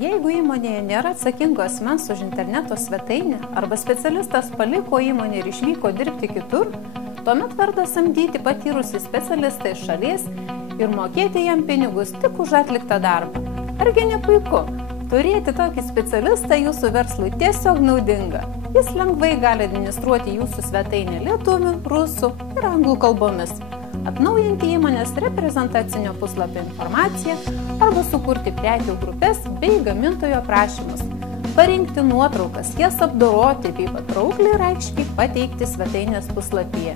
Jeigu įmonėje nėra atsakingo asmens už interneto svetainę arba specialistas paliko įmonę ir išvyko dirbti kitur, tuomet verta samdyti patyrusį specialistą iš šalies ir mokėti jam pinigus tik už atliktą darbą. Argi ne puiku? Turėti tokį specialistą jūsų verslui tiesiog naudinga. Jis lengvai gali administruoti jūsų svetainę lietuvių, rusų ir anglų kalbomis, atnaujinti įmonės reprezentacinio puslapio informaciją arba sukurti prekių grupės bei gamintojo aprašymus, parinkti nuotraukas, jas apdoroti bei patraukliai ir aiškiai pateikti svetainės puslapyje.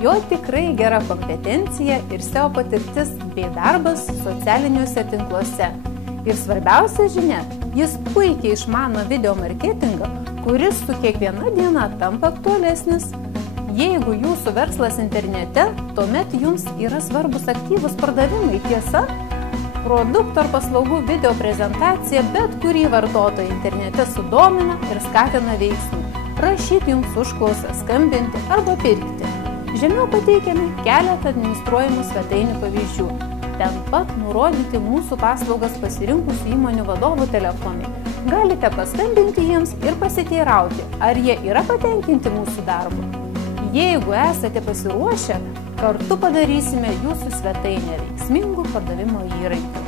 Jo tikrai gera kompetencija ir SEO patirtis bei darbas socialiniuose tinkluose. Ir svarbiausia žinia, jis puikiai išmano video marketingą, kuris su kiekviena diena tampa aktualesnis. Jeigu jūsų verslas internete, tuomet jums yra svarbus aktyvūs pardavimai, tiesa? Produkto ar paslaugų video prezentacija bet kurį vartotoją internete sudomina ir skatina veiksmų. Rašyti jums užklausą, skambinti arba pirkti. Žemiau pateikiame keletą administruojamų svetainių pavyzdžių. Ten pat nurodyti mūsų paslaugas pasirinkusių įmonių vadovų telefonai. Galite paskambinti jiems ir pasiteirauti, ar jie yra patenkinti mūsų darbu. Jeigu esate pasiruošę, kartu padarysime jūsų svetainę veiksmingų pardavimo įrankiu.